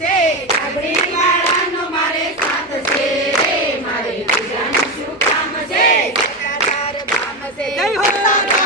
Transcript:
છે કાગડી વાળાનો મારે સાથ છે રે મારે પૂજાનું શું કામ છે સત્તાધાર ધામ છે જય હો